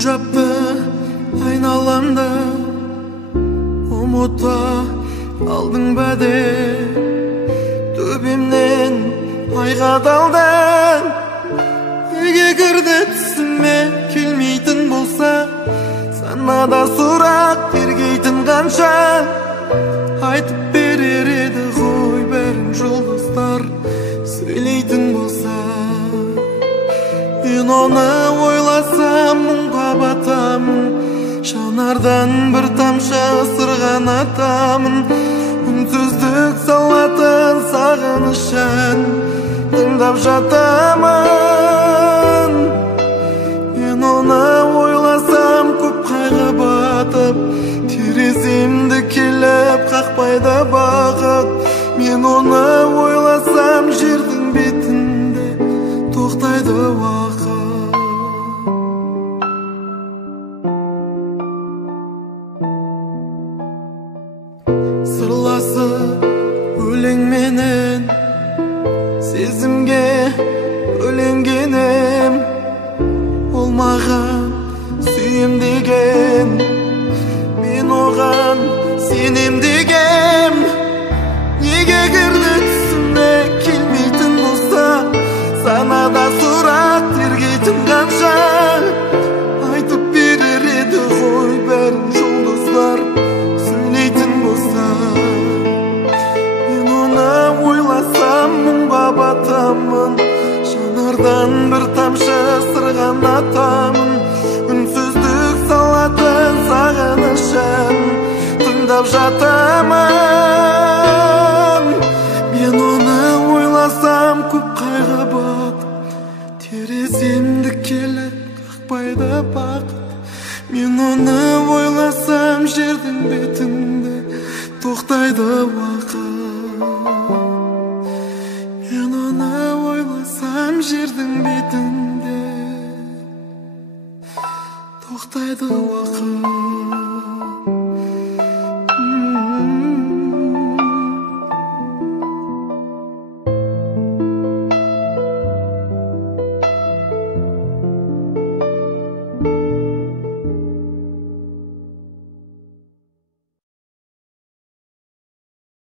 жапты айналамда, ұмыта алдың бәде. Төбемнен айға далдың, неге кірді түсіме келмейтін болса, санада сұрақ тергейтін қанша. Айтып берер еді ғой бәрін жұлдыздар, сөйлейтін болса. Мен оны ойласам мұңға батамын, жанардан бір тамшы ысырған атамын. Үнсіздік салатын сағынышын тыңдап жатамын. Мен оны ойласам көп қайғы батып, тереземді келіп қақпайды бақыт. Мен оны ойласам жердің бетінде тоқтайды уақыт. Сырласып өлеңменен сезімге бөленгенім, ол маған сүйем деген, мен оған сенем дегем. Неге кірді түсіме келмейтін болса, санада сұрақ тергейтін қанша. Айтып берер еді ғой бәрін жұлдыздар, сөйлейтін болса. Мен оны ойласам мұңға батамын, жанардан бір тамшы ысырған атамын. Үнсіздік салатын сағынышын тыңдап жатамын.